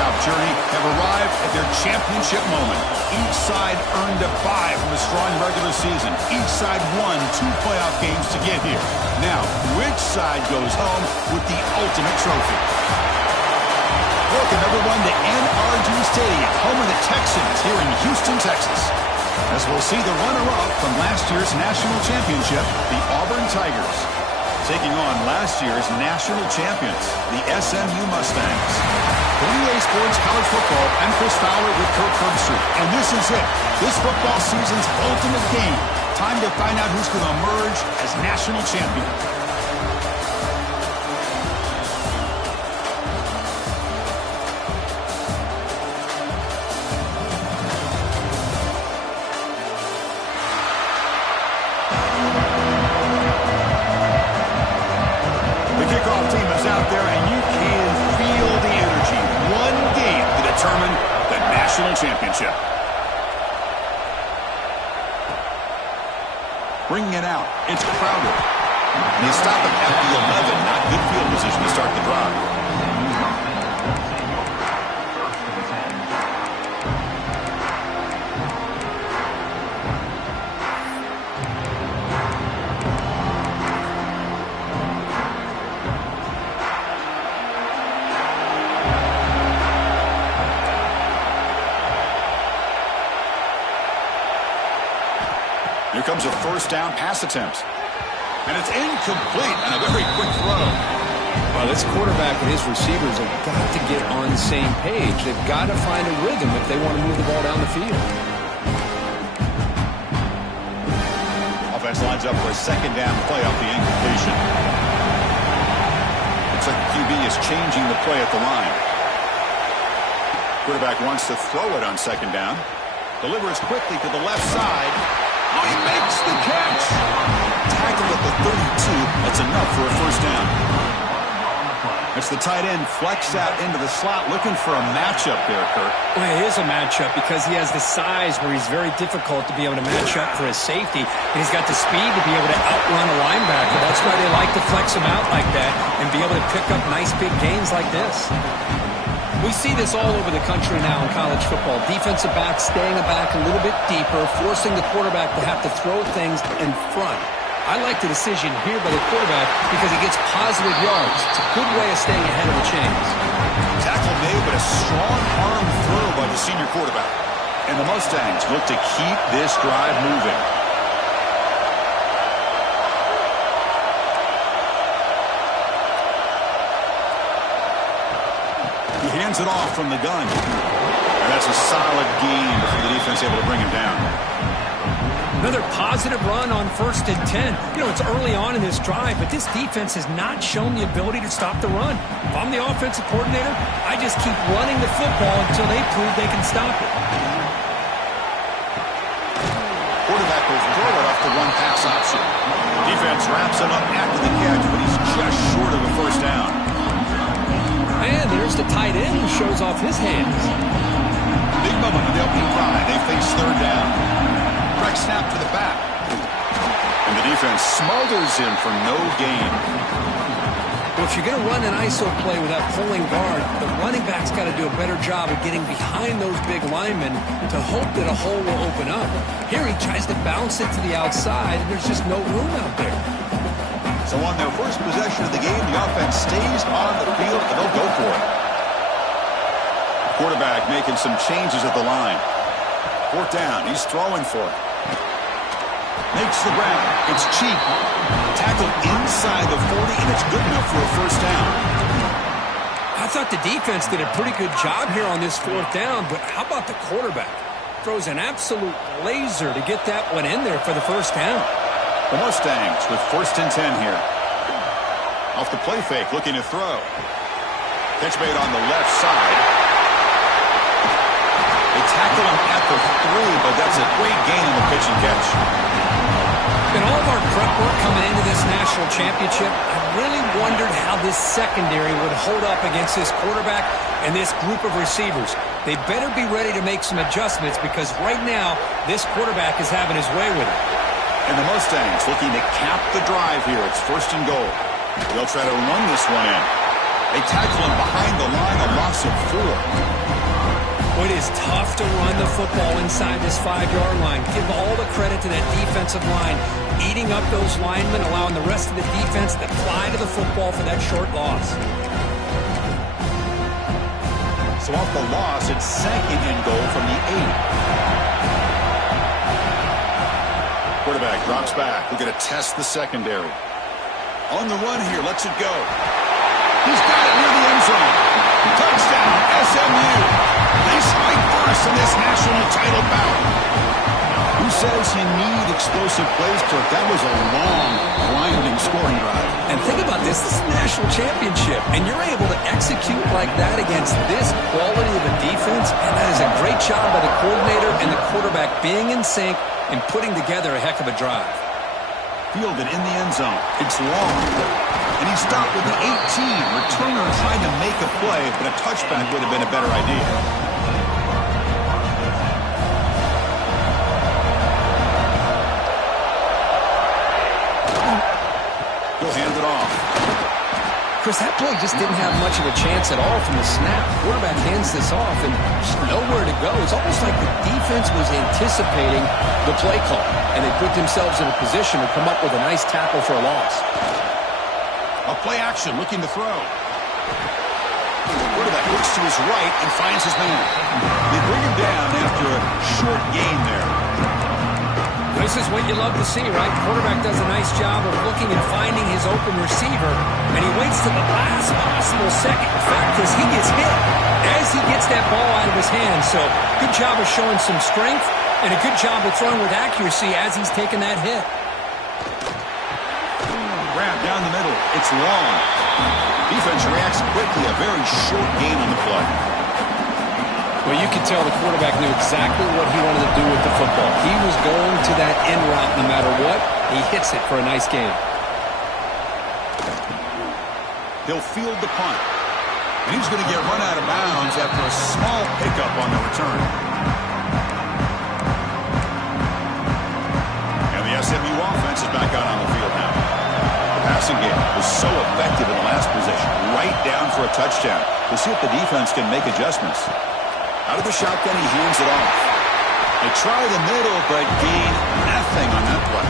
playoff journey have arrived at their championship moment. Each side earned a bye from a strong regular season. Each side won 2 playoff games to get here. Now, which side goes home with the ultimate trophy? Welcome, everyone, to NRG Stadium, home of the Texans here in Houston, Texas. As we'll see the runner-up from last year's national championship, the Auburn Tigers, taking on last year's national champions, the SMU Mustangs. For EA Sports College Football, I'm Chris Fowler with Kirk Herbstreit, and this is it. This football season's ultimate game. Time to find out who's going to emerge as national champion. Championship. Bringing it out. It's Crowder. And they stop him at the 11. Not good field position to start the drive. Here comes a first down pass attempt. And it's incomplete and a very quick throw. Well, this quarterback and his receivers have got to get on the same page. They've got to find a rhythm if they want to move the ball down the field. Offense lines up for a second down play off the incompletion. Looks like the QB is changing the play at the line. Quarterback wants to throw it on second down. Delivers quickly to the left side. Oh, he makes the catch. Tackled at the 32. That's enough for a first down. It's the tight end flexed out into the slot, looking for a matchup there, Kirk. Well, it is a matchup because he has the size where he's very difficult to be able to match up for his safety. And he's got the speed to be able to outrun a linebacker. That's why they like to flex him out like that and be able to pick up nice big gains like this. We see this all over the country now in college football. Defensive backs staying back a little bit deeper, forcing the quarterback to have to throw things in front. I like the decision here by the quarterback because he gets positive yards. It's a good way of staying ahead of the chains. Tackle made, but a strong arm throw by the senior quarterback. And the Mustangs look to keep this drive moving. Hands it off from the gun. And that's a solid gain before the defense able to bring him down. Another positive run on 1st and 10. You know, it's early on in this drive, but this defense has not shown the ability to stop the run. If I'm the offensive coordinator, I just keep running the football until they prove they can stop it. Quarterback will throw it off the one pass option. Defense wraps him up after the catch, but he's just short of a first down. And there's the tight end who shows off his hands. Big moment on the opening drive. They face third down. Direct snap to the back. And the defense smothers him for no gain. Well, if you're going to run an ISO play without pulling guard, the running back's got to do a better job of getting behind those big linemen to hope that a hole will open up. Here he tries to bounce it to the outside, and there's just no room out there. So on their first possession of the game, the offense stays on the field, and they'll go for it. Quarterback making some changes at the line. 4th down. He's throwing for it. Makes the ground. It's cheap. Tackled inside the 40, and it's good enough for a first down. I thought the defense did a pretty good job here on this 4th down, but how about the quarterback? Throws an absolute laser to get that one in there for the first down. The Mustangs with 1st and 10 here. Off the play fake, looking to throw. Catch made on the left side. They tackle him at the 3, but that's a great gain on the pitch and catch. In all of our prep work coming into this national championship, I really wondered how this secondary would hold up against this quarterback and this group of receivers. They better be ready to make some adjustments because right now, this quarterback is having his way with it. And the Mustangs looking to cap the drive here. It's 1st and goal. They'll try to run this one in. They tackle him behind the line, a loss of 4. It is tough to run the football inside this 5-yard line. Give all the credit to that defensive line, eating up those linemen, allowing the rest of the defense to fly to the football for that short loss. So off the loss, it's 2nd and goal from the 8. Quarterback drops back. We're going to test the secondary. On the run here, lets it go. He's got it near the end zone. Touchdown, SMU. They strike first in this national title bout. Who says you need explosive plays, Kirk? That was a long, grinding scoring drive. And think about this. This is a national championship, and you're able to execute like that against this quality of a defense, and that is a great job by the coordinator and the quarterback being in sync and putting together a heck of a drive. Fielded in the end zone. It's long. And he stopped with the 18. Returner trying to make a play, but a touchback would have been a better idea. He'll hand it off. Chris, that play just didn't have much of a chance at all from the snap. Quarterback hands this off and just nowhere to go. It's almost like the defense was anticipating the play call, and they put themselves in a position to come up with a nice tackle for a loss. A play action, looking to throw. Quarterback looks to his right and finds his man. They bring him down after a short gain there. This is what you love to see, right? Quarterback does a nice job of looking and finding his open receiver, and he waits to the last possible second. In fact, as he gets hit, as he gets that ball out of his hands. So good job of showing some strength and a good job of throwing with accuracy as he's taking that hit. Grab down the middle. It's long. Defense reacts quickly. A very short gain on the play. Well, you could tell the quarterback knew exactly what he wanted to do with the football. He was going to that end route no matter what. He hits it for a nice gain. He'll field the punt. And he's going to get run out of bounds after a small pickup on the return. And the SMU offense is back out on the field now. The passing game was so effective in the last possession. Right down for a touchdown. We'll see if the defense can make adjustments. Out of the shotgun, he hands it off. They try the middle, but gain nothing on that play.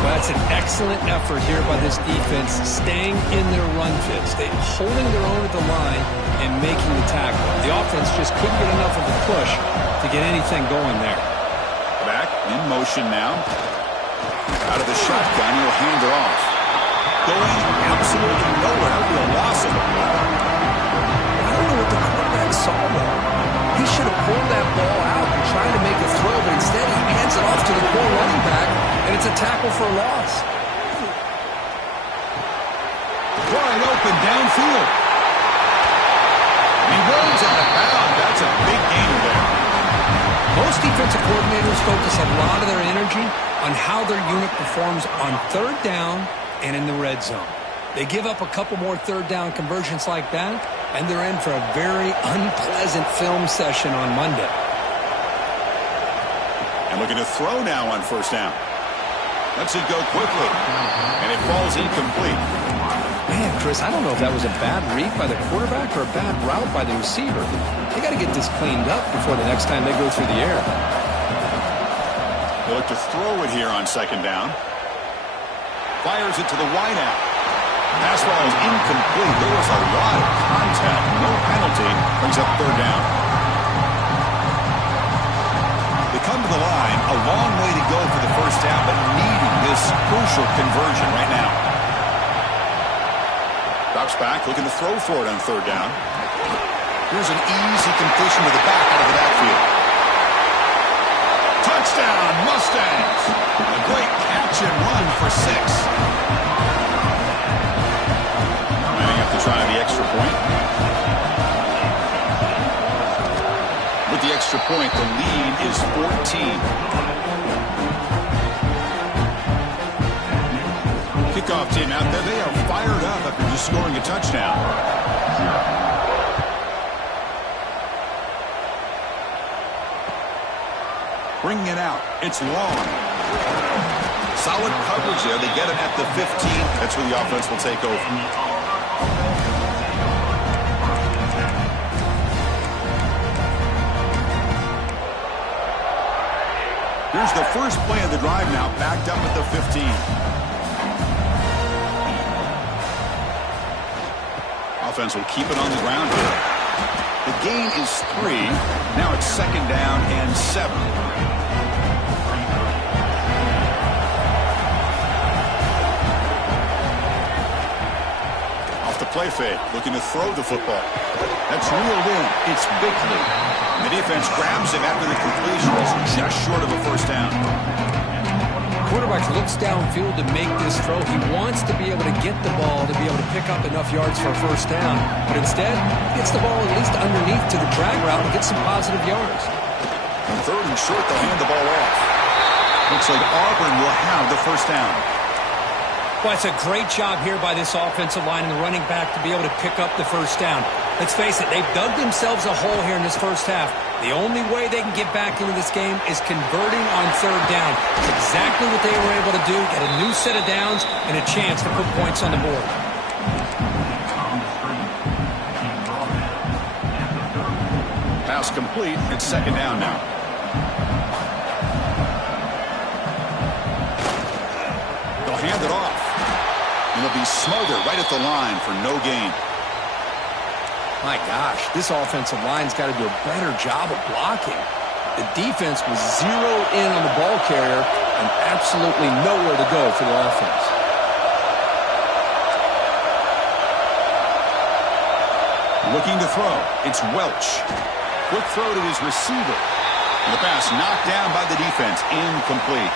Well, that's an excellent effort here by this defense, staying in their run fits. They're holding their own at the line and making the tackle. The offense just couldn't get enough of a push to get anything going there. Back in motion now. Out of the shotgun, he'll hand it off. Going absolutely nowhere. That'll be a loss of a play. I don't know what the quarterback saw there. He should have pulled that ball out and tried to make a throw, but instead he hands it off to the core running back, and it's a tackle for a loss. Wide open downfield. He runs out of bounds. That's a big gainer there. Most defensive coordinators focus a lot of their energy on how their unit performs on third down and in the red zone. They give up a couple more third down conversions like that, and they're in for a very unpleasant film session on Monday. And looking to throw now on first down. Lets it go quickly, and it falls incomplete. Man, Chris, I don't know if that was a bad read by the quarterback or a bad route by the receiver. They got to get this cleaned up before the next time they go through the air. They look to throw it here on second down. Fires it to the wideout. Pass ball is incomplete. There was a lot of contact. No penalty. Brings up third down. They come to the line. A long way to go for the first down, but needing this crucial conversion right now. Drops back, looking to throw for it on third down. Here's an easy completion to the back out of the backfield. Touchdown, Mustangs. A great catch and run for 6. To try the extra point. With the extra point, the lead is 14. Kickoff team out there. They are fired up after just scoring a touchdown. Bringing it out. It's long. Solid coverage there. They get it at the 15. That's where the offense will take over. Here's the first play of the drive now, backed up at the 15. Offense will keep it on the ground here. The gain is 3. Now it's 2nd down and 7. Off the play fake, looking to throw the football. That's reeled in. It's Bickley. The defense grabs him after the completion. He's just short of a first down. Quarterback looks downfield to make this throw. He wants to be able to get the ball to be able to pick up enough yards for a first down. But instead, he gets the ball at least underneath to the drag route and gets some positive yards. On 3rd and short, they'll hand the ball off. Looks like Auburn will have the first down. Well, it's a great job here by this offensive line and the running back to be able to pick up the first down. Let's face it, they've dug themselves a hole here in this first half. The only way they can get back into this game is converting on 3rd down. It's exactly what they were able to do, get a new set of downs and a chance to put points on the board. Pass complete. It's 2nd down now. They'll hand it off. And it'll be smothered right at the line for no gain. My gosh, this offensive line's got to do a better job of blocking. The defense was zeroed in on the ball carrier and absolutely nowhere to go for the offense. Looking to throw. It's Welch. Quick throw to his receiver. And the pass knocked down by the defense. Incomplete.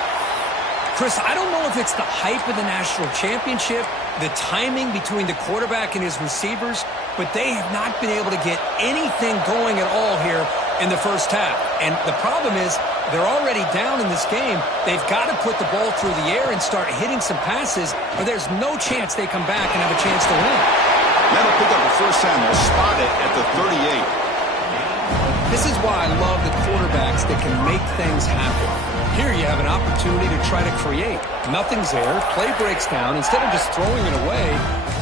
Chris, I don't know if it's the hype of the national championship, the timing between the quarterback and his receivers, but they have not been able to get anything going at all here in the first half. And the problem is they're already down in this game. They've got to put the ball through the air and start hitting some passes, or there's no chance they come back and have a chance to win. That'll pick up a first down. They'll spot it at the 38. This is why I love the quarterbacks that can make things happen. Here you have an opportunity to try to create. Nothing's there. Play breaks down. Instead of just throwing it away,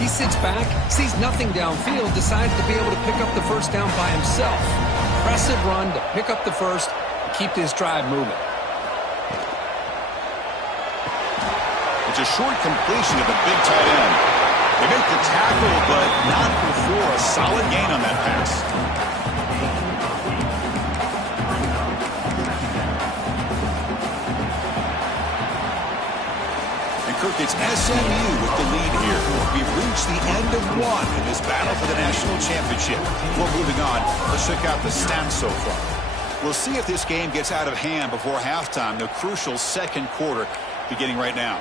he sits back, sees nothing downfield, decides to be able to pick up the first down by himself. Impressive run to pick up the first and keep this drive moving. It's a short completion of a big tight end. They make the tackle, but not before a solid gain on that pass. Kirk, it's SMU with the lead here. We've reached the end of 1 in this battle for the national championship. We're moving on. Let's check out the stats so far. We'll see if this game gets out of hand before halftime, the crucial 2nd quarter beginning right now.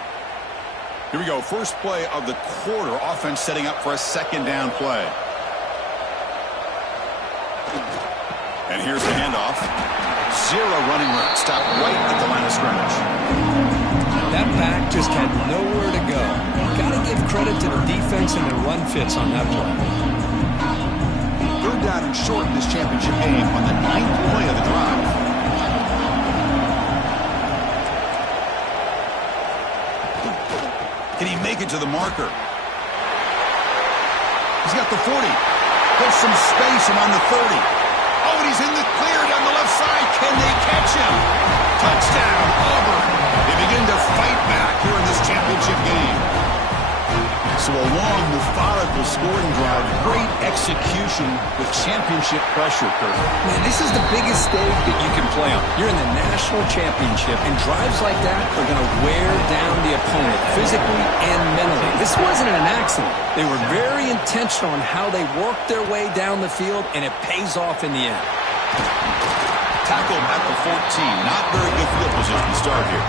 Here we go. First play of the quarter. Offense setting up for a 2nd down play. And here's the handoff. 0 running room. Stop right at the line of scrimmage. That back just had nowhere to go. Got to give credit to the defense and their run fits on that play. 3rd down and short in this championship game on the 9th play of the drive. Can he make it to the marker? He's got the 40. There's some space around the 30. Oh, and he's in the clear down the left side. Can they catch him? Touchdown, Auburn. They begin to fight back here in this championship game. So a long, methodical scoring drive. Great execution with championship pressure, Kirk. Man, this is the biggest stage that you can play on. You're in the national championship, and drives like that are going to wear down the opponent physically and mentally. This wasn't an accident. They were very intentional on how they worked their way down the field, and it pays off in the end. Tackled at the 14. Not very good field position to start here.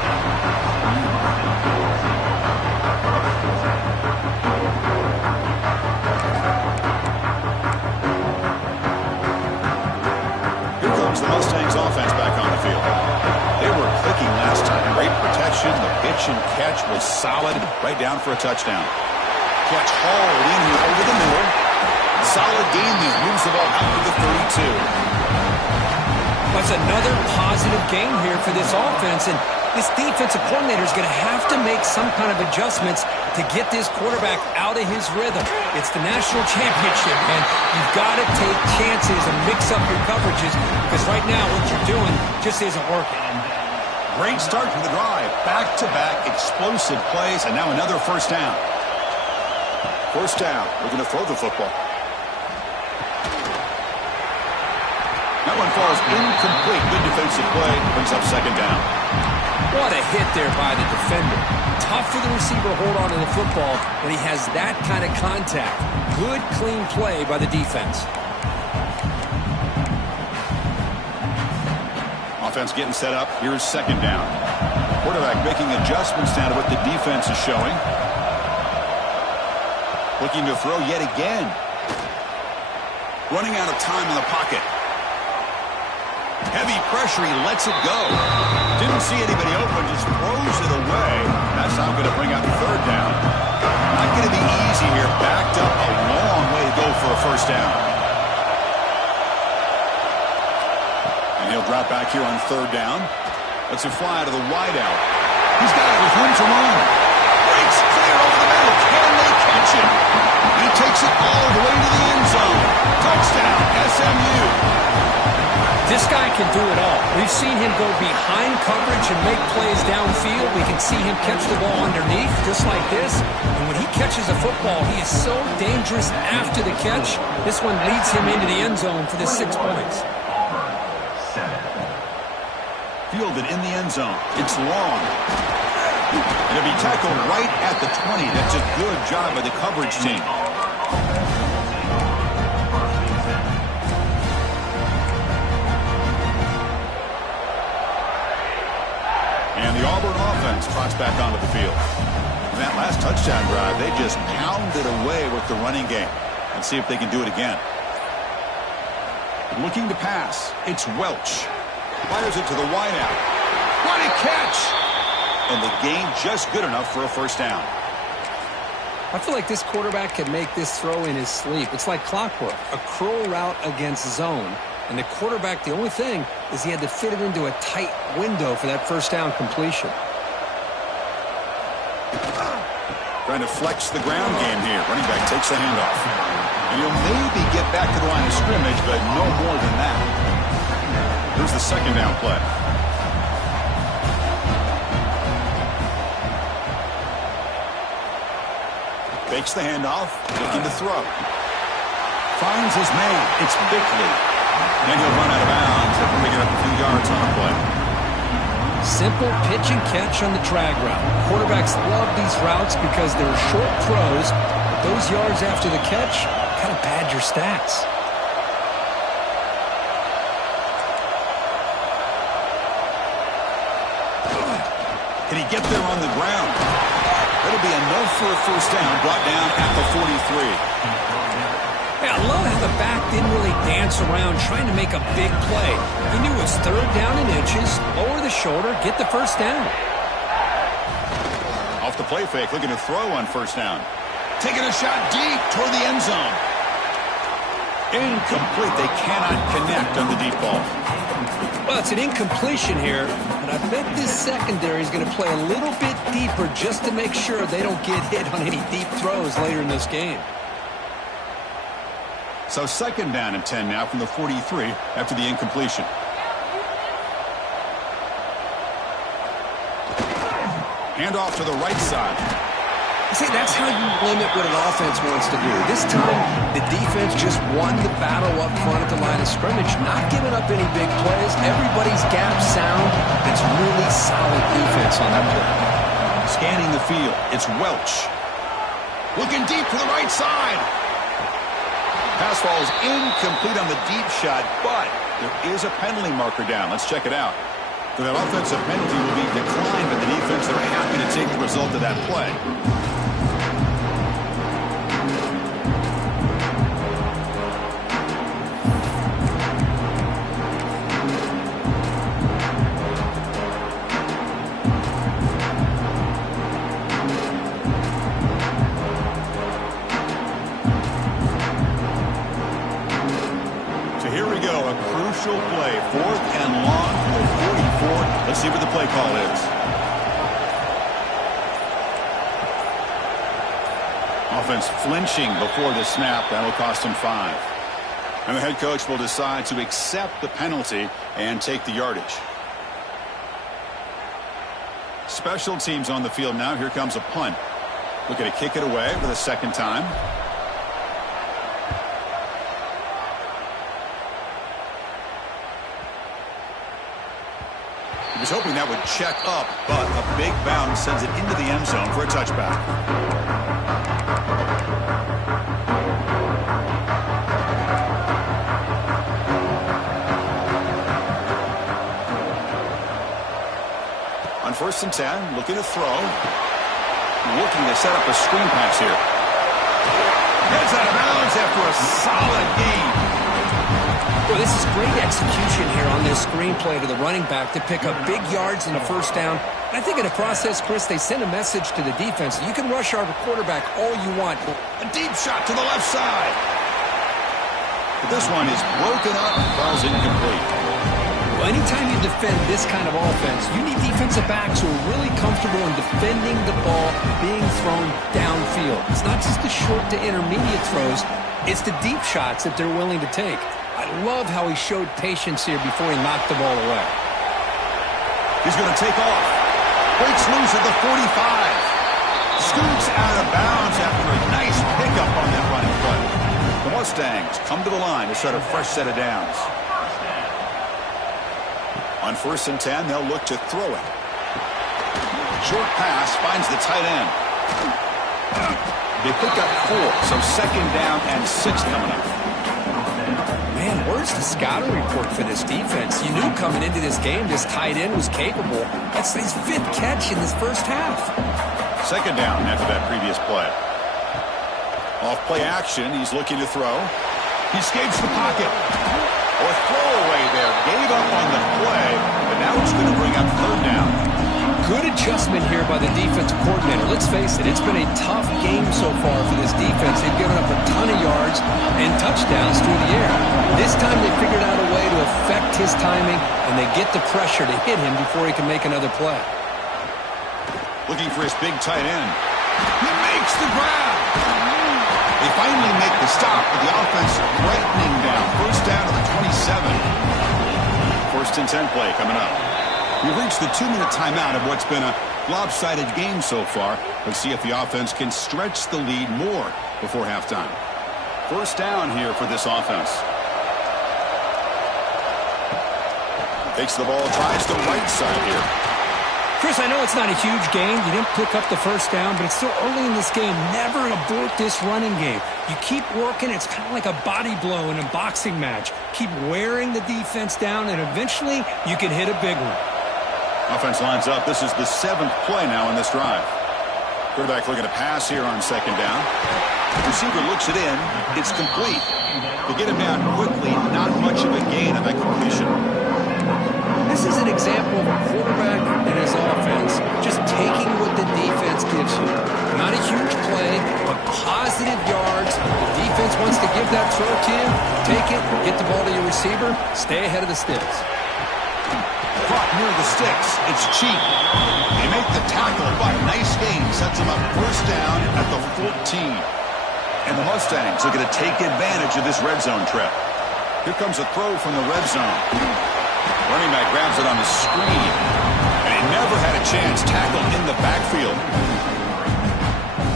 Here comes the Mustangs offense back on the field. They were clicking last time. Great protection. The pitch and catch was solid. Right down for a touchdown. Catch hauled in here over the middle. Solid gain there. Moves the ball out to the 32. That's another positive game here for this offense, and this defensive coordinator is going to have to make some kind of adjustments to get this quarterback out of his rhythm. It's the national championship, man. You've got to take chances and mix up your coverages because right now what you're doing just isn't working. Great start to the drive. Back-to-back explosive plays, and now another first down. First down. Looking to throw the football. That one falls incomplete. Good defensive play. Brings up second down. What a hit there by the defender. Tough for the receiver to hold on to the football when he has that kind of contact. Good, clean play by the defense. Offense getting set up. Here's second down. Quarterback making adjustments now to what the defense is showing. Looking to throw yet again. Running out of time in the pocket. Heavy pressure. He lets it go. Didn't see anybody open. Just throws it away. That's now going to bring up third down. Not going to be easy here. Backed up a long way to go for a first down. He'll drop back here on third down. Lets it fly to the wideout. He's got it with room to run. Breaks clear over the middle. Can they catch it? He takes it all the way to the end zone. Touchdown, SMU. This guy can do it all. We've seen him go behind coverage and make plays downfield. We can see him catch the ball underneath, just like this. And when he catches a football, he is so dangerous after the catch. This one leads him into the end zone for the 6 points. Fielded in the end zone. It's long. It'll be tackled right at the 20. That's a good job by the coverage team. And the Auburn offense trots back onto the field. In that last touchdown drive, they just pounded away with the running game. Let's see if they can do it again. Looking to pass. It's Welch. Fires it to the wideout. What a catch! And the gain just good enough for a first down. I feel like this quarterback can make this throw in his sleep. It's like clockwork. A curl route against zone. And the quarterback, the only thing is he had to fit it into a tight window for that first down completion. Trying to flex the ground game here. Running back takes the handoff. And he'll maybe get back to the line of scrimmage, but no more than that. Here's the second down play. Fakes the handoff, looking to throw. Finds his man. It's Bickley. Then he'll run out of bounds after picking up a few yards on the play. Simple pitch and catch on the drag route. Quarterbacks love these routes because they're short throws, but those yards after the catch kind of pad your stats. Can he get there on the ground? That'll be enough for a first down, brought down at the 43. Yeah, I love how the back didn't really dance around trying to make a big play. He knew it was third down in inches, lower the shoulder, get the first down. Off the play fake, looking to throw on first down. Taking a shot deep toward the end zone. Incomplete. They cannot connect on the deep ball. Well, it's an incompletion here, and I bet this secondary is going to play a little bit deeper just to make sure they don't get hit on any deep throws later in this game. So second down and 10 now from the 43 after the incompletion. Handoff to the right side. See, that's how you limit what an offense wants to do. This time, the defense just won the battle up front at the line of scrimmage, not giving up any big plays. Everybody's gap sound. It's really solid defense on that play. Scanning the field, it's Welch. Looking deep to the right side. Pass falls incomplete on the deep shot, but there is a penalty marker down. Let's check it out. So that offensive penalty will be declined by the defense. They're happy to take the result of that play. Crucial play, 4th and long from the 44. Let's see what the play call is. Offense flinching before the snap. That'll cost him 5. And the head coach will decide to accept the penalty and take the yardage. Special teams on the field now. Here comes a punt. Looking to kick it away for the second time. He was hoping that would check up, but a big bounce sends it into the end zone for a touchback. On 1st and 10, looking to throw. Looking to set up a screen pass here. Heads out of bounds after a solid gain. Well, this is great execution here on this screenplay to the running back to pick up big yards in the first down. And I think in the process, Chris, they send a message to the defense. You can rush our quarterback all you want. A deep shot to the left side. But this one is broken up and falls incomplete. Well, anytime you defend this kind of offense, you need defensive backs who are really comfortable in defending the ball being thrown downfield. It's not just the short to intermediate throws. It's the deep shots that they're willing to take. I love how he showed patience here before he knocked the ball away. He's going to take off. Breaks loose at the 45. Scoots out of bounds after a nice pickup on that running play. The Mustangs come to the line to set a fresh set of downs. On 1st and 10, they'll look to throw it. Short pass finds the tight end. They pick up 4, so 2nd down and 6 coming up. Man, where's the scouting report for this defense? You knew coming into this game this tight end was capable. That's his 5th catch in this first half. 2nd down after that previous play. Off play action, he's looking to throw. He escapes the pocket. Or throwaway there. Gave up on the play, but now it's going to bring up 3rd down. Good adjustment here by the defensive coordinator. Let's face it, it's been a tough game so far for this defense. They've given up a ton of yards and touchdowns through the air. This time they figured out a way to affect his timing, and they get the pressure to hit him before he can make another play. Looking for his big tight end. He makes the grab. They finally make the stop with the offense brightening down. 1st down to the 27. 1st and 10 play coming up. We've reached the 2-minute timeout of what's been a lopsided game so far. Let's see if the offense can stretch the lead more before halftime. 1st down here for this offense. Takes the ball, tries the right side here. Chris, I know it's not a huge gain. You didn't pick up the 1st down, but it's still early in this game. Never abort this running game. You keep working. It's kind of like a body blow in a boxing match. Keep wearing the defense down, and eventually you can hit a big one. Offense lines up. This is the 7th play now in this drive. Quarterback looking to pass here on 2nd down. Receiver looks it in. It's complete. To get him down quickly, not much of a gain on that completion. This is an example of a quarterback and his offense just taking what the defense gives you. Not a huge play, but positive yards. The defense wants to give that throw to you. Take it, get the ball to your receiver, stay ahead of the sticks. Caught near the sticks. It's cheap. They make the tackle, but nice gain. Sets them up 1st down at the 14. And the Mustangs are going to take advantage of this red zone trip. Here comes a throw from the red zone. Running back grabs it on the screen. And he never had a chance. Tackled in the backfield.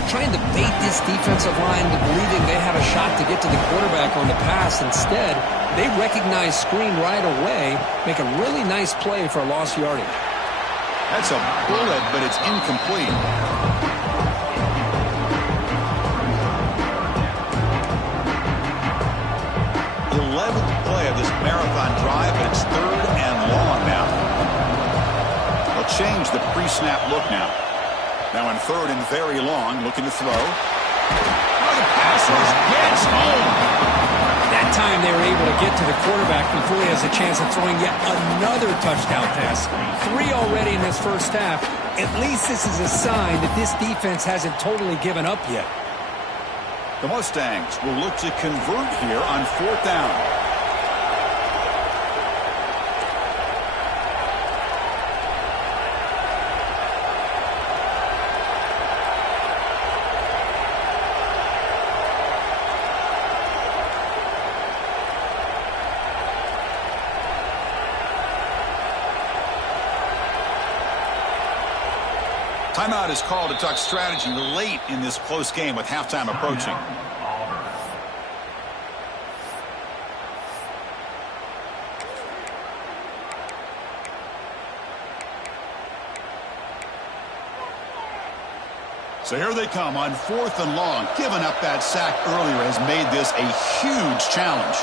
Trying to bait this defensive line into believing they have a shot to get to the quarterback on the pass. Instead, they recognize screen right away, make a really nice play for a lost yardage. That's a bullet, but it's incomplete. 11th play of this marathon drive, but it's 3rd and long now. They'll change the pre-snap look now. Now in 3rd and very long, looking to throw. Oh, the pass rush gets home. That time they were able to get to the quarterback before he has a chance of throwing yet another touchdown pass. 3 already in this first half. At least this is a sign that this defense hasn't totally given up yet. The Mustangs will look to convert here on 4th down. Timeout is called to talk strategy late in this close game with halftime approaching. So here they come on 4th and long. Giving up that sack earlier has made this a huge challenge.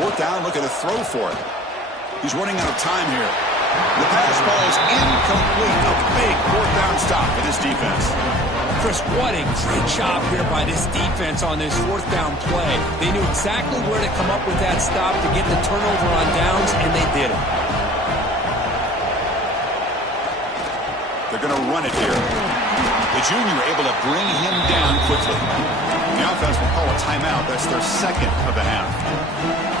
4th down, look at a throw for it. He's running out of time here. The pass ball is incomplete. A big 4th down stop for this defense. Chris, what a great job here by this defense on this 4th down play. They knew exactly where to come up with that stop to get the turnover on downs, and they did it. They're going to run it here. The junior able to bring him down quickly. The offense will call a timeout. That's their second of the half.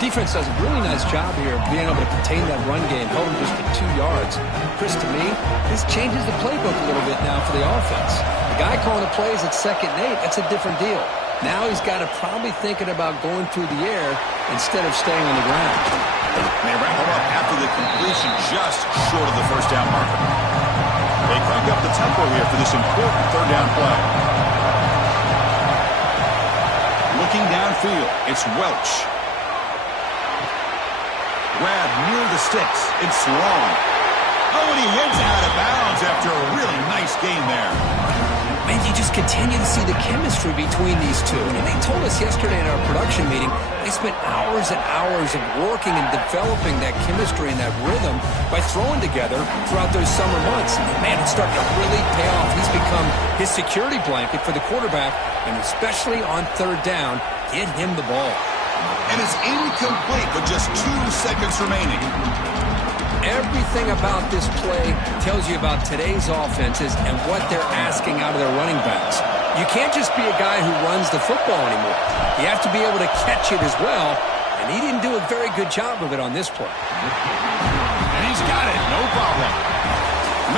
Defense does a really nice job here of being able to contain that run game, held him just to 2 yards. Chris, to me, this changes the playbook a little bit now for the offense. The guy calling the plays at 2nd and 8, that's a different deal. Now he's got to probably thinking about going through the air instead of staying on the ground. And they wrap him up after the completion just short of the first down marker. They crank up the tempo here for this important 3rd down play. Looking downfield, it's Welch. Grab near the sticks. It's long. Oh, and he heads out of bounds after a really nice gain there. Man, you just continue to see the chemistry between these two. And they told us yesterday in our production meeting, they spent hours and hours of working and developing that chemistry and that rhythm by throwing together throughout those summer months. And man, it's starting to really pay off. He's become his security blanket for the quarterback, and especially on 3rd down, get him the ball. And it's incomplete with just 2 seconds remaining. Everything about this play tells you about today's offenses and what they're asking out of their running backs. You can't just be a guy who runs the football anymore. You have to be able to catch it as well, and he didn't do a very good job of it on this play. And he's got it, no problem.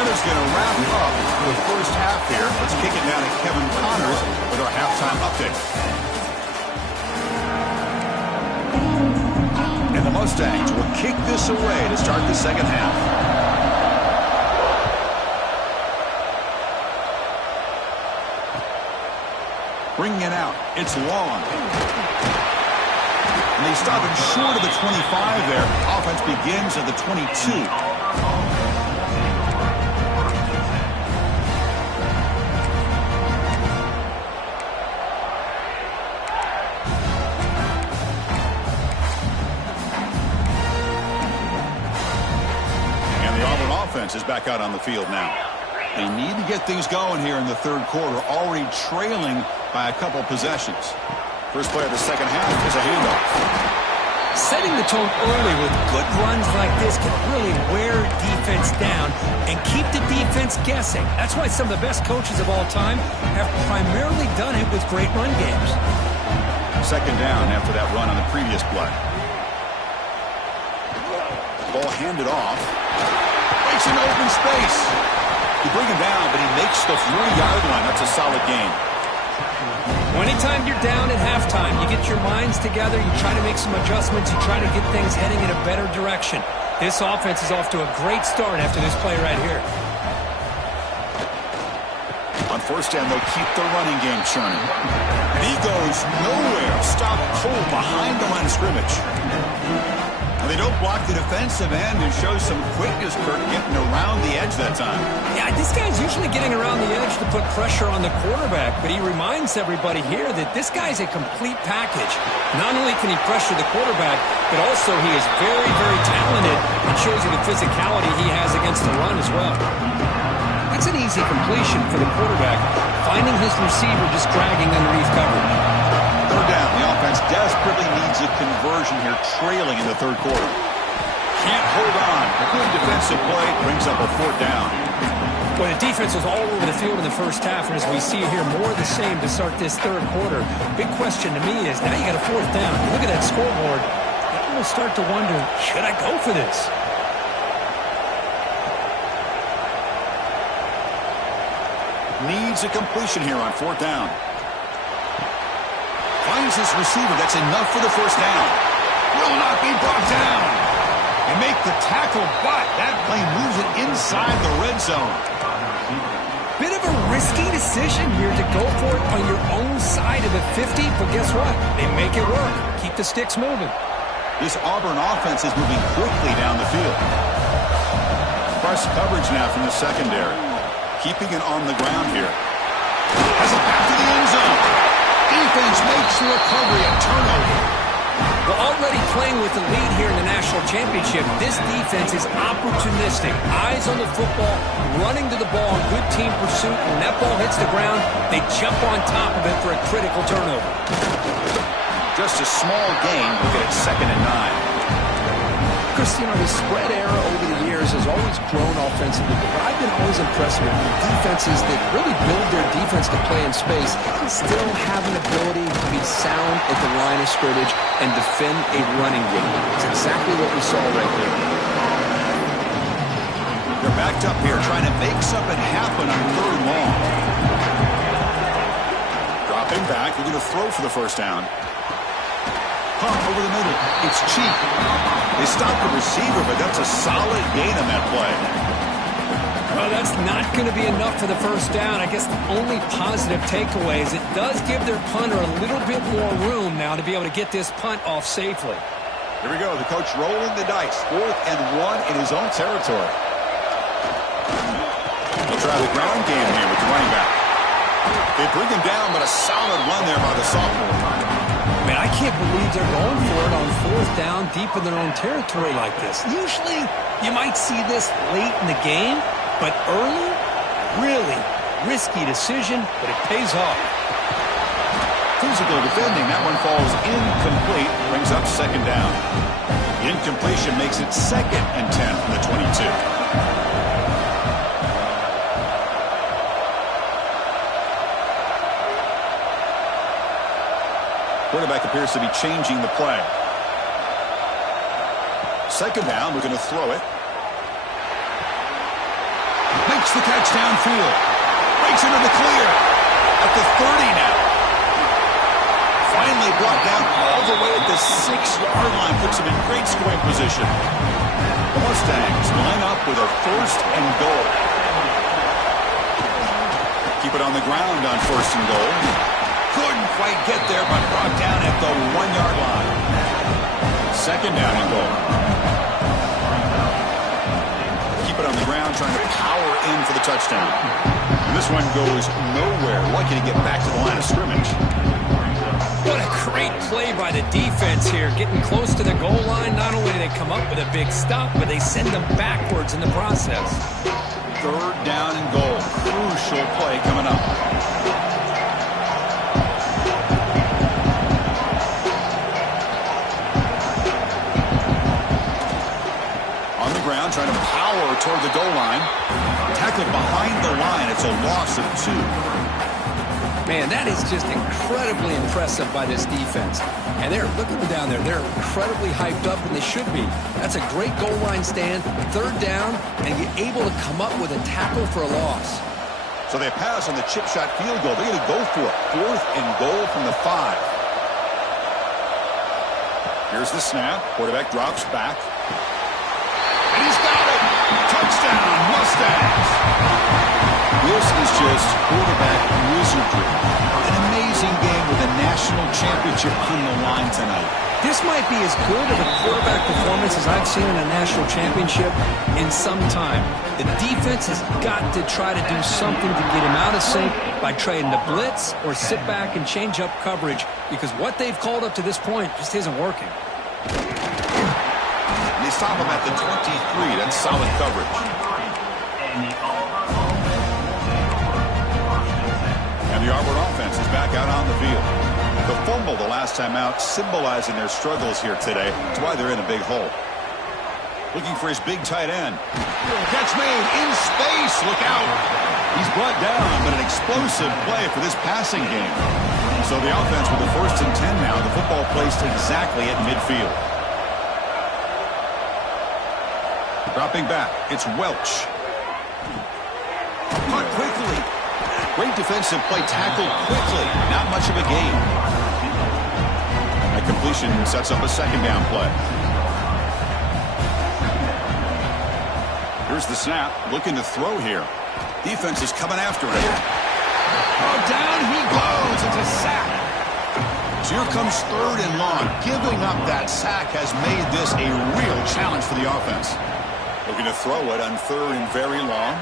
Miller's going to wrap up the first half here. Let's kick it down to Kevin Connors with our halftime update. And the Mustangs will kick this away to start the second half. Bringing it out. It's long. And they stop it short of the 25 there. Offense begins at the 22. Is back out on the field now. They need to get things going here in the 3rd quarter, already trailing by a couple possessions. First play of the second half is a handoff. Setting the tone early with good runs like this can really wear defense down and keep the defense guessing. That's why some of the best coaches of all time have primarily done it with great run games. 2nd down after that run on the previous play. Ball handed off. Makes an open space. You bring him down, but he makes the 3-yard line. That's a solid gain. Anytime you're down at halftime, you get your minds together, you try to make some adjustments, you try to get things heading in a better direction. This offense is off to a great start after this play right here. On 1st down, they'll keep the running game churning. And he goes nowhere. Stop cold behind the line of scrimmage. And they don't block the defensive end and show some quickness, Kirk, getting around the edge that time. Yeah, this guy's usually getting around the edge to put pressure on the quarterback, but he reminds everybody here that this guy's a complete package. Not only can he pressure the quarterback, but also he is very, very talented and shows you the physicality he has against the run as well. That's an easy completion for the quarterback, finding his receiver just dragging underneath coverage. 3rd down. The offense desperately needs a conversion here, trailing in the 3rd quarter. Can't hold on. A good defensive play brings up a 4th down. Well, the defense was all over the field in the first half, and as we see here, more of the same to start this 3rd quarter. Big question to me is, now you got a 4th down. Look at that scoreboard. You will start to wonder, should I go for this? Needs a completion here on 4th down. Finds his receiver. That's enough for the 1st down. Will not be brought down. And make the tackle, but that play moves it inside the red zone. Bit of a risky decision here to go for it on your own side of the 50, but guess what? They make it work. Keep the sticks moving. This Auburn offense is moving quickly down the field. Press coverage now from the secondary. Keeping it on the ground here. Has it back to the end zone. Defense makes the recovery, a turnover. Well, already playing with the lead here in the national championship, this defense is opportunistic. Eyes on the football, running to the ball in good team pursuit. When that ball hits the ground, they jump on top of it for a critical turnover. Just a small gain. Look at it, 2nd and 9. Chris, you know, the spread era over the years has always grown offensively, but I've been always impressed with defenses that really build their defense to play in space and still have an ability to be sound at the line of scrimmage and defend a running game. It's exactly what we saw right there. They're backed up here trying to make something happen on 3rd and long. Dropping back, they're going to throw for the first down. Pump over the middle. It's cheap. They stopped the receiver, but that's a solid gain on that play. Well, that's not going to be enough for the first down. I guess the only positive takeaway is it does give their punter a little bit more room now to be able to get this punt off safely. Here we go. The coach rolling the dice. 4th and 1 in his own territory. They'll try the ground game here with the running back. They bring him down, but a solid run there by the sophomore. Man, I can't believe they're going for it on 4th down deep in their own territory like this. Usually, you might see this late in the game, but early, really risky decision, but it pays off. Physical defending. That one falls incomplete. Brings up 2nd down. Incompletion makes it 2nd and 10 from the 22. Quarterback appears to be changing the play. 2nd down, we're going to throw it. Makes the catch downfield. Breaks into the clear. At the 30 now. Finally brought down all the way at the 6-yard line. Puts him in great scoring position. The Mustangs line up with a 1st and goal. Keep it on the ground on 1st and goal. Couldn't quite get there, but brought down at the 1-yard line. 2nd down and goal. Keep it on the ground, trying to power in for the touchdown. And this one goes nowhere. Lucky to get back to the line of scrimmage. What a great play by the defense here. Getting close to the goal line, not only do they come up with a big stop, but they send them backwards in the process. 3rd down and goal. Crucial play coming up. Trying to power toward the goal line. Tackled behind the line. It's a loss of 2. Man, that is just incredibly impressive by this defense. And look at them down there. They're incredibly hyped up, and they should be. That's a great goal line stand. 3rd down, and you're able to come up with a tackle for a loss. So they pass on the chip shot field goal. They're going to go for it. 4th and goal from the 5. Here's the snap. Quarterback drops back. And he's got it. Touchdown, Mustangs. This is just quarterback wizardry. An amazing game with a national championship on the line tonight. This might be as good of a quarterback performance as I've seen in a national championship in some time. The defense has got to try to do something to get him out of sync by trying to blitz or sit back and change up coverage, because what they've called up to this point just isn't working. They stop him at the 23. That's solid coverage. And the Auburn offense is back out on the field. The fumble the last time out, symbolizing their struggles here today. That's why they're in a big hole. Looking for his big tight end. Catch made in space. Look out. He's brought down, but an explosive play for this passing game. So the offense with the 1st and 10 now. The football placed exactly at midfield. Dropping back, it's Welch. Caught quickly. Great defensive play, tackled quickly. Not much of a gain. That completion sets up a 2nd down play. Here's the snap, looking to throw here. Defense is coming after him. Oh, down he goes. It's a sack. So here comes 3rd and long. Giving up that sack has made this a real challenge for the offense. Looking to throw it on 3rd and very long.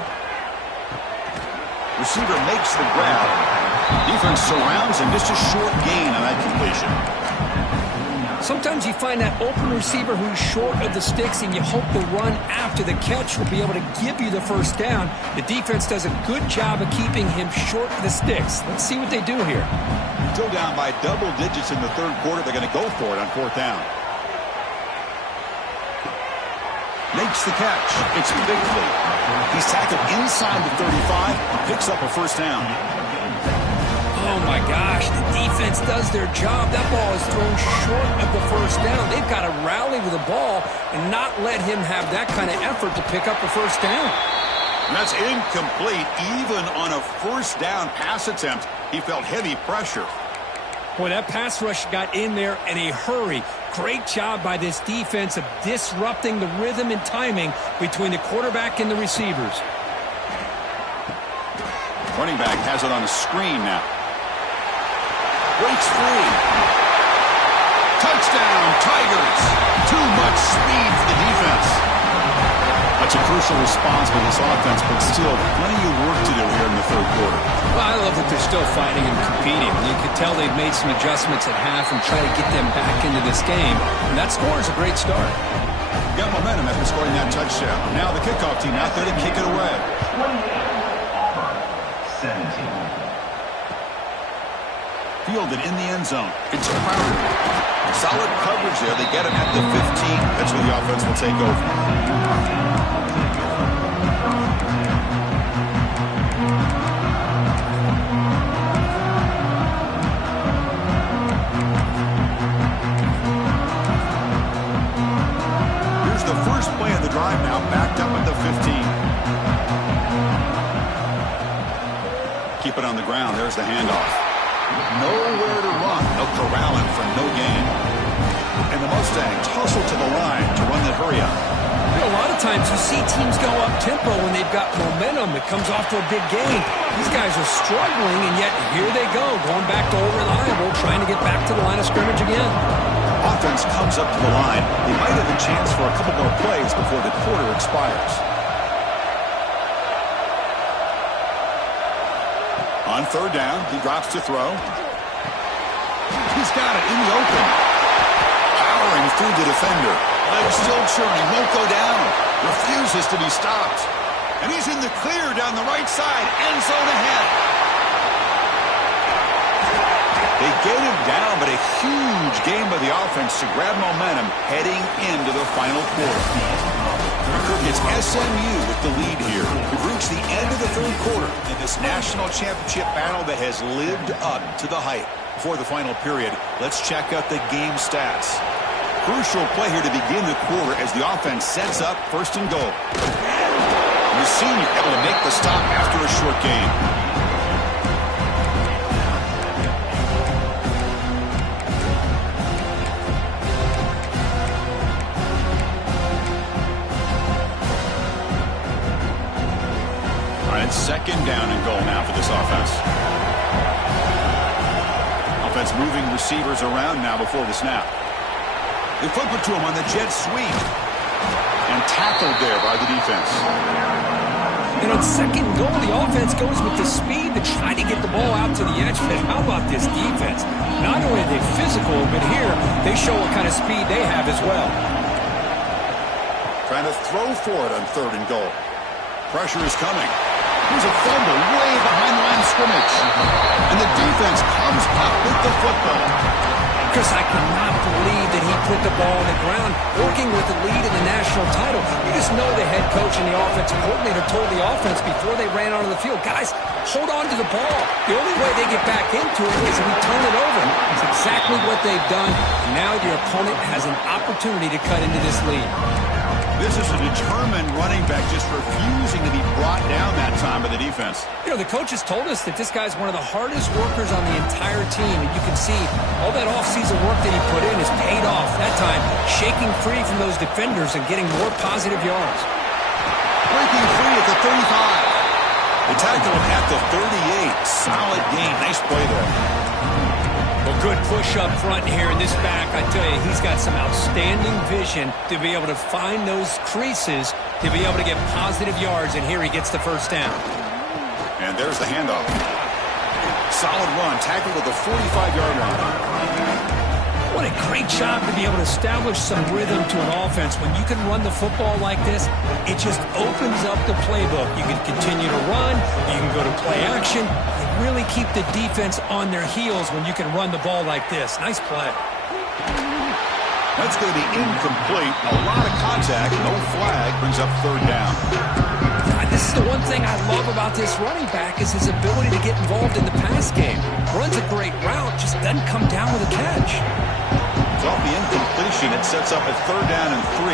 Receiver makes the grab. Defense surrounds him. Just a short gain on that completion. Sometimes you find that open receiver who's short of the sticks, and you hope the run after the catch will be able to give you the first down. The defense does a good job of keeping him short of the sticks. Let's see what they do here. Still down by double digits in the 3rd quarter. They're going to go for it on 4th down. Makes the catch. It's Bigley. He's tackled inside the 35 and picks up a first down. Oh, my gosh. The defense does their job. That ball is thrown short of the first down. They've got to rally with the ball and not let him have that kind of effort to pick up a first down. And that's incomplete. Even on a first down pass attempt, he felt heavy pressure. Boy, that pass rush got in there in a hurry. Great job by this defense of disrupting the rhythm and timing between the quarterback and the receivers. Running back has it on the screen now. Breaks free. Touchdown, Tigers. Too much speed for the defense. That's a crucial response by this offense, but still plenty of work to do here in the 3rd quarter. Well, I love that they're still fighting and competing. You could tell they've made some adjustments at half and try to get them back into this game. And that score is a great start. Got momentum after scoring that touchdown. Now the kickoff team out there to kick it away. 28, Auburn, 17. Fielded in the end zone. It's Crowder. Solid coverage there. They get him at the 15. That's where the offense will take over. Here's the first play of the drive now, backed up at the 15. Keep it on the ground. There's the handoff. Nowhere to run. They'll corral him for no gain. And the Mustangs hustle to the line to run the hurry up. You know, a lot of times you see teams go up-tempo when they've got momentum. It comes off to a big gain. These guys are struggling, and yet here they go, going back to old reliable, trying to get back to the line of scrimmage again. Offense comes up to the line. They might have a chance for a couple more plays before the quarter expires. On 3rd down, he drops to throw. He's got it in the open. Powering through the defender. Legs still churning, won't go down. Refuses to be stopped. And he's in the clear down the right side. End zone ahead. They get him down, but a huge game by the offense to grab momentum heading into the final quarter. It's SMU with the lead here. We've reached the end of the 3rd quarter in this national championship battle that has lived up to the hype. Before the final period, let's check out the game stats. Crucial play here to begin the quarter as the offense sets up 1st and goal. The senior able to make the stop after a short gain. It's 2nd down and goal now for this offense. Offense moving receivers around now before the snap. They flip it to him on the jet sweep. And tackled there by the defense. And on 2nd goal, the offense goes with the speed to try to get the ball out to the edge. But how about this defense? Not only are they physical, but here they show what kind of speed they have as well. Trying to throw for it on 3rd and goal. Pressure is coming. Here's a fumble way behind the line of scrimmage. And the defense comes up with the football. Chris, I cannot believe that he put the ball on the ground, working with the lead in the national title. You just know the head coach and the offensive coordinator told the offense before they ran onto the field, guys, hold on to the ball. The only way they get back into it is if we turn it over. It's exactly what they've done. Now your opponent has an opportunity to cut into this lead. This is a determined running back just refusing to be brought down that time by the defense. You know, the coaches told us that this guy's one of the hardest workers on the entire team. And you can see all that offseason work that he put in has paid off. That time, shaking free from those defenders and getting more positive yards. Breaking free at the 35. They tackle him at the 38. Solid gain. Nice play there. Well, good push up front here in this back. I tell you, he's got some outstanding vision to be able to find those creases to be able to get positive yards, and here he gets the first down. And there's the handoff. Solid run. Tackled at the 45-yard line. What a great job to be able to establish some rhythm to an offense. When you can run the football like this, it just opens up the playbook. You can continue to run. You can go to play action. You really keep the defense on their heels when you can run the ball like this. Nice play. That's going to be incomplete. A lot of contact. No flag. Brings up third down. This is the one thing I love about this running back is his ability to get involved in the pass game. Runs a great route, just doesn't come down with a catch. Off the incompletion, it sets up a third down and 3.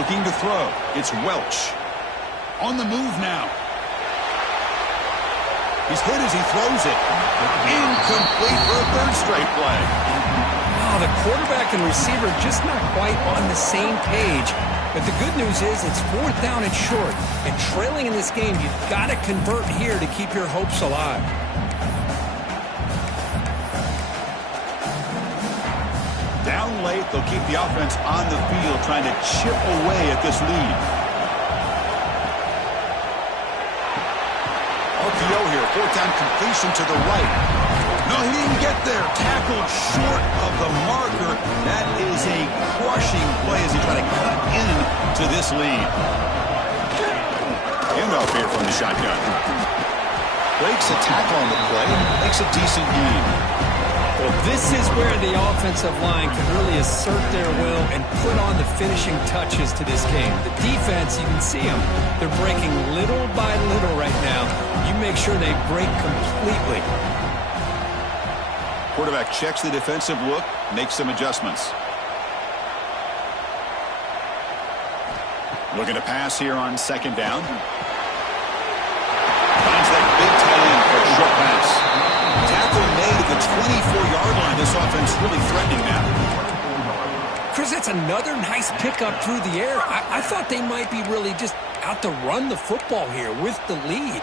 Looking to throw. It's Welch. On the move now. He's hit as he throws it. Incomplete for a third straight play. Wow, the quarterback and receiver just not quite on the same page. But the good news is it's fourth down and short. And trailing in this game, you've got to convert here to keep your hopes alive. Down late, they'll keep the offense on the field, trying to chip away at this lead. RPO here, fourth down completion to the right. No, he didn't get there. Tackled short of the marker. That is a crushing play as he tried to cut into this lead. Handoff here from the shotgun. Breaks a tackle on the play, makes a decent gain. Well, this is where the offensive line can really assert their will and put on the finishing touches to this game. The defense, you can see them. They're breaking little by little right now. You make sure they break completely. Quarterback checks the defensive look, makes some adjustments. Looking to pass here on second down. Finds that big tight end for a short pass. Tackle made at the 24-yard line. This offense really threatening now. Chris, that's another nice pickup through the air. I thought they might be really just out to run the football here with the lead.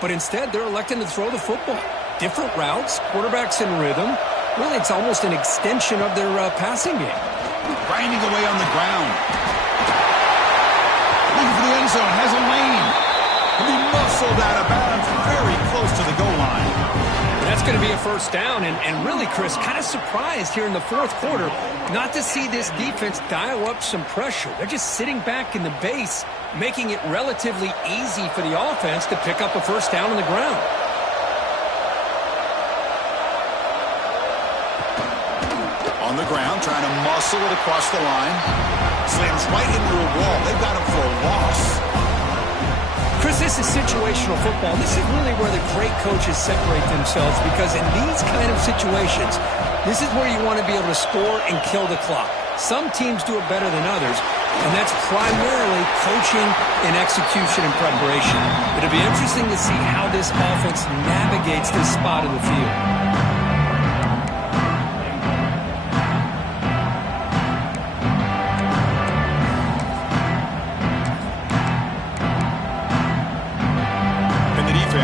But instead, they're electing to throw the football. Different routes, quarterbacks in rhythm. Really, it's almost an extension of their passing game. Grinding away on the ground. Looking for the end zone. Has a lane. He'll be muscled out of bounds very close to the goal line. That's going to be a first down, and really, Chris, kind of surprised here in the fourth quarter not to see this defense dial up some pressure. They're just sitting back in the base, making it relatively easy for the offense to pick up a first down on the ground. On the ground, trying to muscle it across the line. Slams right into a wall. They've got him for a loss. Chris, this is situational football. This is really where the great coaches separate themselves, because in these kind of situations, this is where you want to be able to score and kill the clock. Some teams do it better than others, and that's primarily coaching and execution and preparation. It'll be interesting to see how this offense navigates this spot of the field.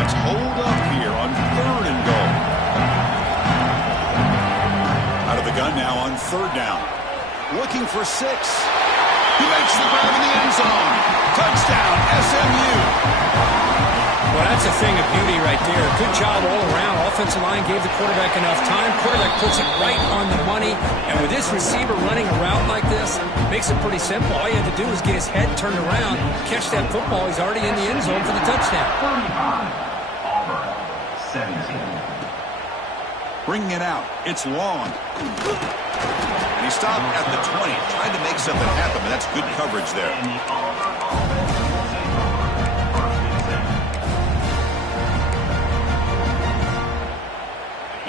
Hold up here on third and goal. Out of the gun now on third down. Looking for 6. He makes the grab in the end zone. Touchdown, SMU. Well, that's a thing of beauty right there. Good job all around. Offensive line gave the quarterback enough time. Quarterback puts it right on the money. And with this receiver running a route like this, makes it pretty simple. All you have to do is get his head turned around, catch that football. He's already in the end zone for the touchdown. Auburn, 17. Bringing it out. It's long. And he stopped at the 20. Trying to make something happen, but that's good coverage there.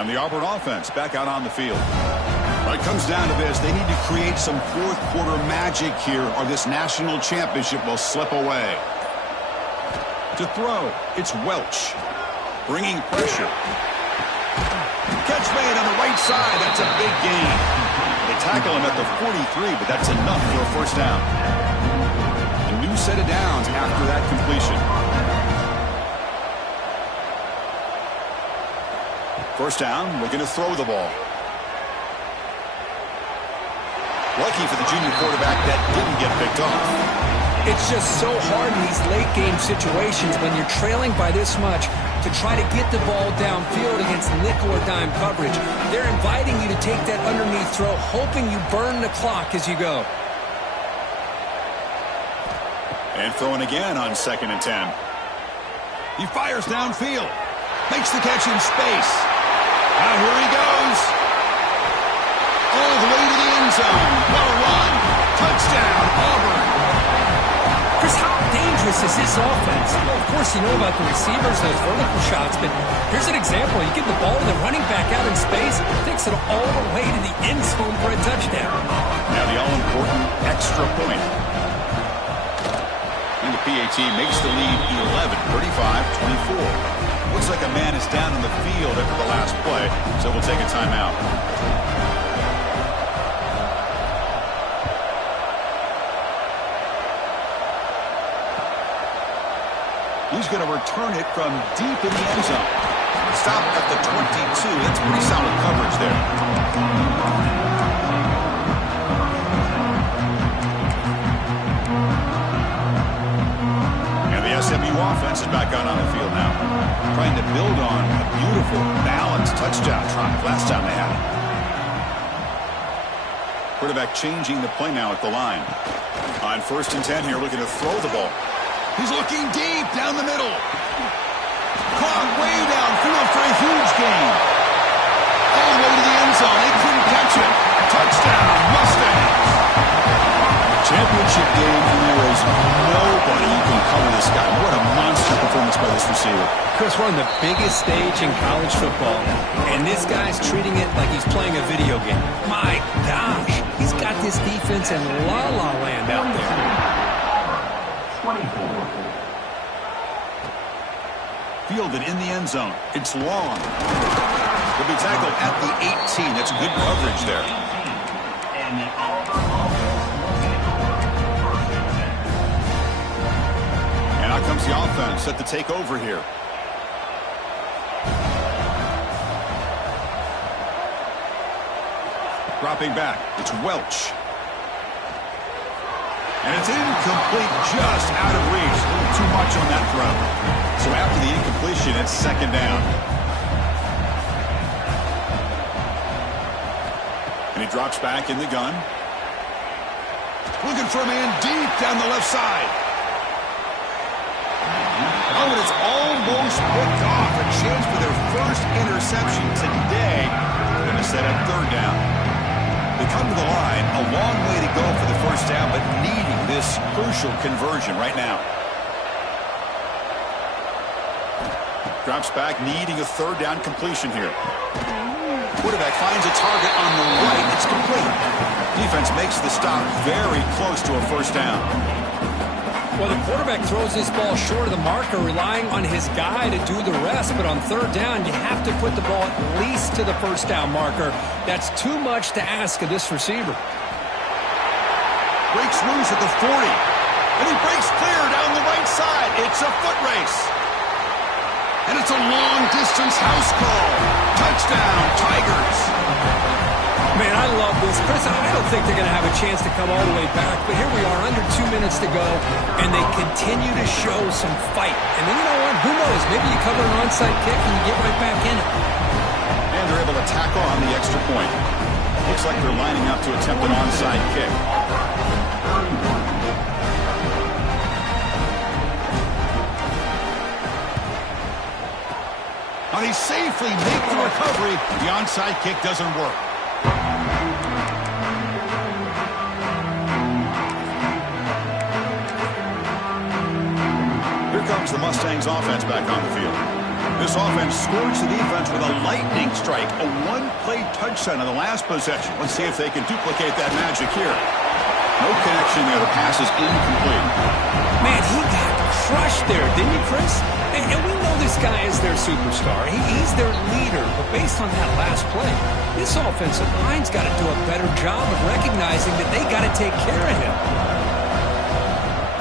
And the Auburn offense back out on the field. Well, it comes down to this. They need to create some fourth quarter magic here, or this national championship will slip away. To throw, it's Welch. Bringing pressure. Catch made on the right side. That's a big gain. They tackle him at the 43, but that's enough for a first down. A new set of downs after that completion. First down, looking to throw the ball. Lucky for the junior quarterback that didn't get picked off. It's just so hard in these late-game situations when you're trailing by this much to try to get the ball downfield against nickel or dime coverage. They're inviting you to take that underneath throw, hoping you burn the clock as you go. And throwing again on 2nd and 10. He fires downfield. Makes the catch in space. Now here he goes. All the way to the end zone. What a run. Touchdown, Auburn. Chris, how dangerous is this offense? Well, of course, you know about the receivers, those vertical shots, but here's an example. You get the ball to the running back out in space, takes it all the way to the end zone for a touchdown. Now the all-important extra point. And the PAT makes the lead 11, 35-24. Looks like a man is down in the field after the last play, so we'll take a timeout. He's going to return it from deep in the end zone. Stop at the 22. That's pretty solid coverage there. And the SMU offense is back out on the field now, trying to build on a beautiful, balanced touchdown drive last time they had it. Quarterback changing the play now at the line. On 1st and 10 here, looking to throw the ball. He's looking deep down the middle. Caught way downfield for a huge gain. All the way to the end zone. They couldn't catch it. Touchdown, Mustangs. Championship game, and there is nobody who can cover this guy. What a monster performance by this receiver. Chris, we're on the biggest stage in college football, and this guy's treating it like he's playing a video game. My gosh, he's got this defense in la-la land out there. 24. Fielded in the end zone. It's long. Will be tackled at the 18. That's good coverage there. And the Auburn offense looking for first and 10. And out comes the offense set to take over here. Dropping back. It's Welch. And it's incomplete, just out of reach. A little too much on that throw. So after the incompletion, it's 2nd down. And he drops back in the gun. Looking for a man deep down the left side. Oh, and it's almost picked off. A chance for their first interception today. Going to set up 3rd down. They come to the line, a long way to go for the first down, but needing this crucial conversion right now. Drops back, needing a 3rd down completion here. Quarterback finds a target on the right. It's complete. Defense makes the stop very close to a first down. Well, the quarterback throws this ball short of the marker, relying on his guy to do the rest. But on 3rd down, you have to put the ball at least to the first down marker. That's too much to ask of this receiver. Breaks loose at the 40. And he breaks clear down the right side. It's a foot race. And it's a long-distance house call. Touchdown, Tigers. Man, I love this. Chris, I don't think they're going to have a chance to come all the way back, but here we are, under 2 minutes to go, and they continue to show some fight. And then, you know what? Who knows? Maybe you cover an onside kick and you get right back in it. And they're able to tackle on the extra point. Looks like they're lining up to attempt an onside kick. Now they safely make the recovery. The onside kick doesn't work. Here comes the Mustangs offense back on the field. This offense scores the defense with a lightning strike, a one-play touchdown on the last possession. Let's see if they can duplicate that magic here. No connection there. The pass is incomplete. Man, he got crushed there, didn't he, Chris? And we know this guy is their superstar. He's their leader. But based on that last play, this offensive line's got to do a better job of recognizing that they got to take care of him.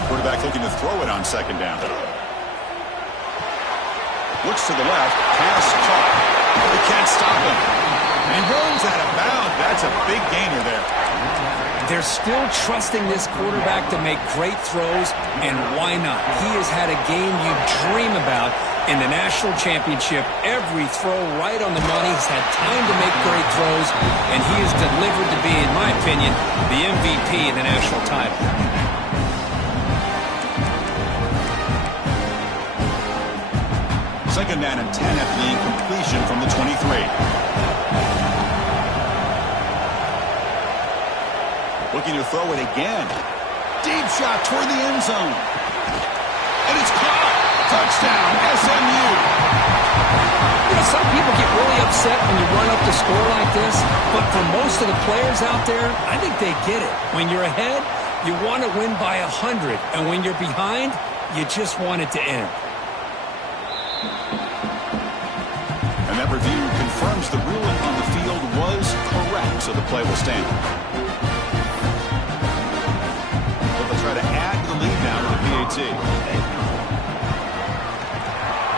Quarterback looking to throw it on 2nd down. Looks to the left. Pass caught. They can't stop him. And he rolls out of bounds. That's a big gainer there. They're still trusting this quarterback to make great throws, and why not? He has had a game you dream about in the national championship. Every throw right on the money. He's had time to make great throws, and he has delivered to be, in my opinion, the MVP of the national title. Second down and 10 after the incompletion from the 23. Looking to throw it again. Deep shot toward the end zone. And it's caught. Touchdown, SMU. You know, some people get really upset when you run up the score like this, but for most of the players out there, I think they get it. When you're ahead, you want to win by 100, and when you're behind, you just want it to end. And that review confirms the ruling on the field was correct, so the play will stand. Try to add to the lead now with the PAT.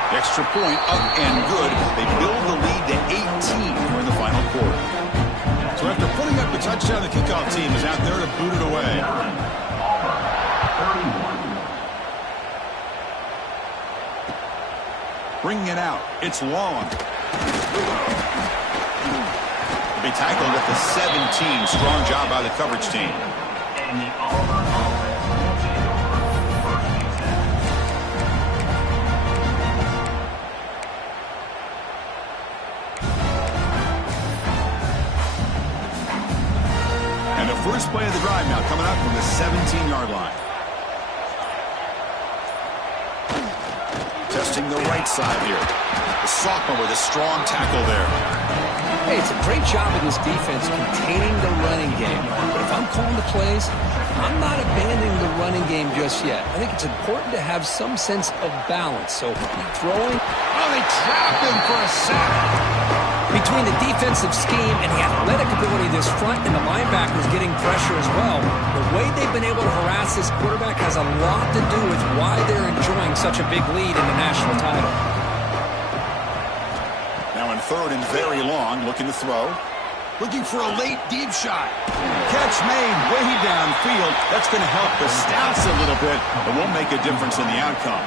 The extra point up and good. They build the lead to 18 here in the final quarter. So after putting up the touchdown, the kickoff team is out there to boot it away. Bringing it out. It's long. They tackled at the 17. Strong job by the coverage team. And the Auburn offense will take over first and 10. And the first play of the drive now coming up from the 17-yard line. Testing the right side here. The sophomore with a strong tackle there. Hey, it's a great job of this defense containing the running game. But if I'm calling the plays, I'm not abandoning the running game just yet. I think it's important to have some sense of balance. So throwing. Oh, they trap him for a sack. Between the defensive scheme and the athletic ability of this front and the linebackers getting pressure as well, the way they've been able to harass this quarterback has a lot to do with why they're enjoying such a big lead in the national title. Now in third and very long, looking to throw. Looking for a late deep shot. Catch made way downfield. That's going to help the stats a little bit, but won't make a difference in the outcome.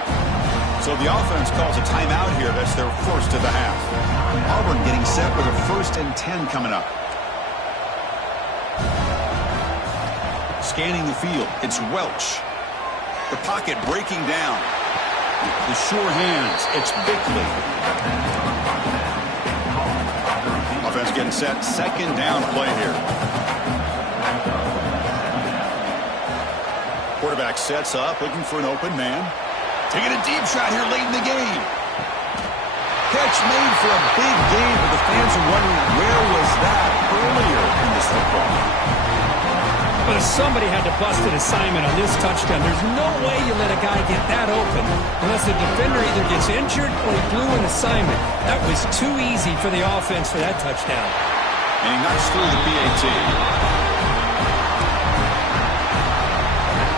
So the offense calls a timeout here. That's their first of the half. Auburn getting set with a 1st and 10 coming up. Scanning the field, it's Welch. The pocket breaking down. The sure hands, it's Bickley. Offense getting set, second down play here. Quarterback sets up, looking for an open man. Taking a deep shot here late in the game. Catch made for a big game, but the fans are wondering where was that earlier in this football. But somebody had to bust an assignment on this touchdown. There's no way you let a guy get that open unless the defender either gets injured or he blew an assignment. That was too easy for the offense for that touchdown. And he knocks through the PAT.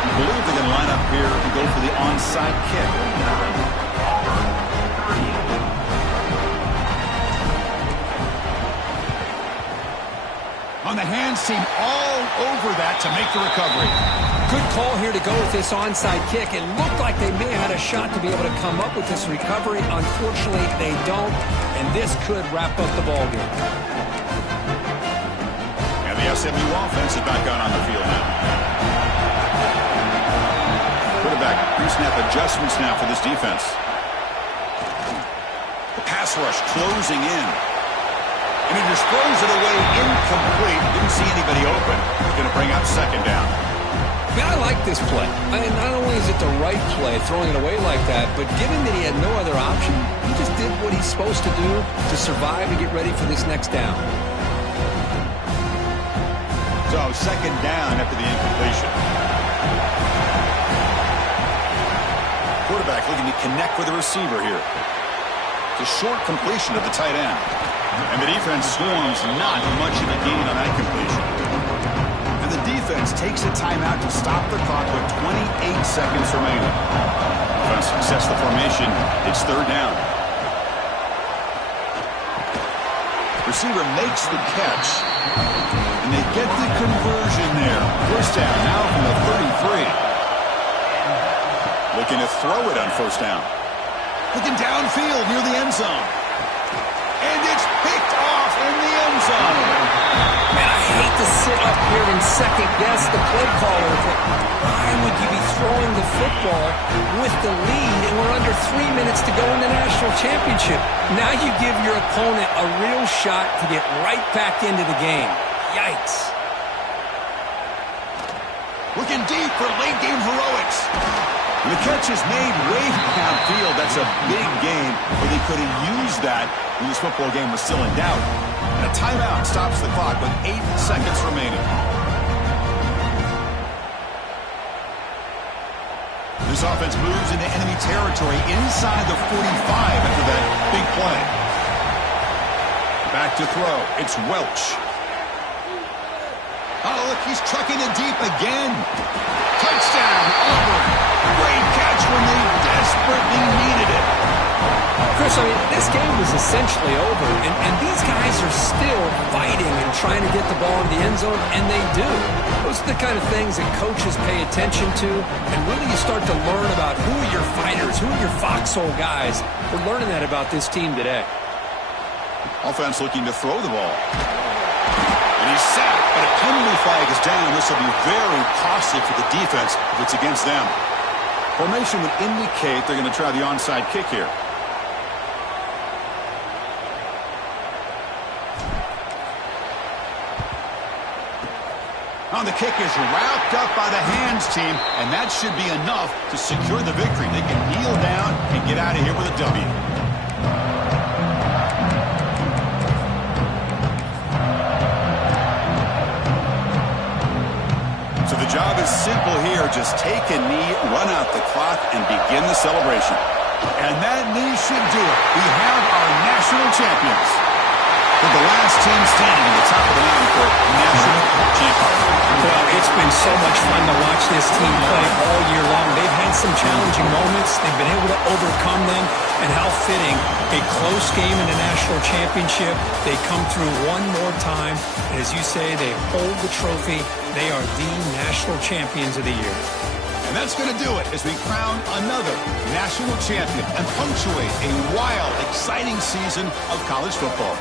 I believe they're going to line up here and go for the onside kick. On the hands team all over that to make the recovery. Good call here to go with this onside kick. It looked like they may have had a shot to be able to come up with this recovery. Unfortunately, they don't, and this could wrap up the ballgame. And the SMU offense is back on the field now. Quarterback pre-snap adjustments now for this defense. The pass rush closing in. And he just throws it away incomplete. Didn't see anybody open. He's going to bring up second down. Man, I like this play. Not only is it the right play, throwing it away like that, but given that he had no other option, he just did what he's supposed to do to survive and get ready for this next down. So second down after the incompletion. Quarterback looking to connect with the receiver here. It's a short completion of the tight end. And the defense swarms not much of a gain on that completion. And the defense takes a timeout to stop the clock with 28 seconds remaining. Offense success the formation. It's third down. Receiver makes the catch. And they get the conversion there. First down now from the 33. Looking to throw it on first down. Looking downfield near the end zone. And it's picked off in the end zone. Man, I hate to sit up here and second guess the play caller, but why would you be throwing the football with the lead and we're under 3 minutes to go in the national championship? Now you give your opponent a real shot to get right back into the game. Yikes. Looking deep for late game heroics. And the catch is made way downfield. That's a big game, but they could have used that when this football game was still in doubt. And a timeout stops the clock with 8 seconds remaining. This offense moves into enemy territory inside the 45 after that big play. Back to throw. It's Welch. Oh, look, he's trucking it deep again. Touchdown, Auburn. Great catch when they desperately needed it. Chris, I mean, this game was essentially over, and these guys are still fighting and trying to get the ball in the end zone, and they do. Those are the kind of things that coaches pay attention to, and really you start to learn about who are your fighters, who are your foxhole guys. We're learning that about this team today. Offense looking to throw the ball. And he's sacked, but a penalty flag is down. This will be very costly for the defense if it's against them. Formation would indicate they're going to try the onside kick here. The kick is wrapped up by the hands team, and that should be enough to secure the victory. They can kneel down and get out of here with a W. So the job is simple here. Just take a knee, run out the clock, and begin the celebration. And that knee should do it. We have our national champions. For the last team standing at the top of the mountain for national championship. Well, it's been so much fun to watch this team play all year long. They've had some challenging moments. They've been able to overcome them. And how fitting, a close game in the national championship. They come through one more time. And as you say, they hold the trophy. They are the national champions of the year. And that's going to do it as we crown another national champion and punctuate a wild, exciting season of college football.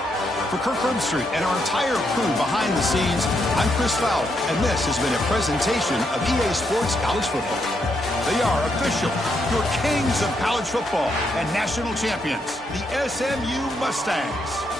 For Kirk Herbstreit and our entire crew behind the scenes, I'm Chris Fowler, and this has been a presentation of EA Sports College Football. They are official, your kings of college football and national champions, the SMU Mustangs.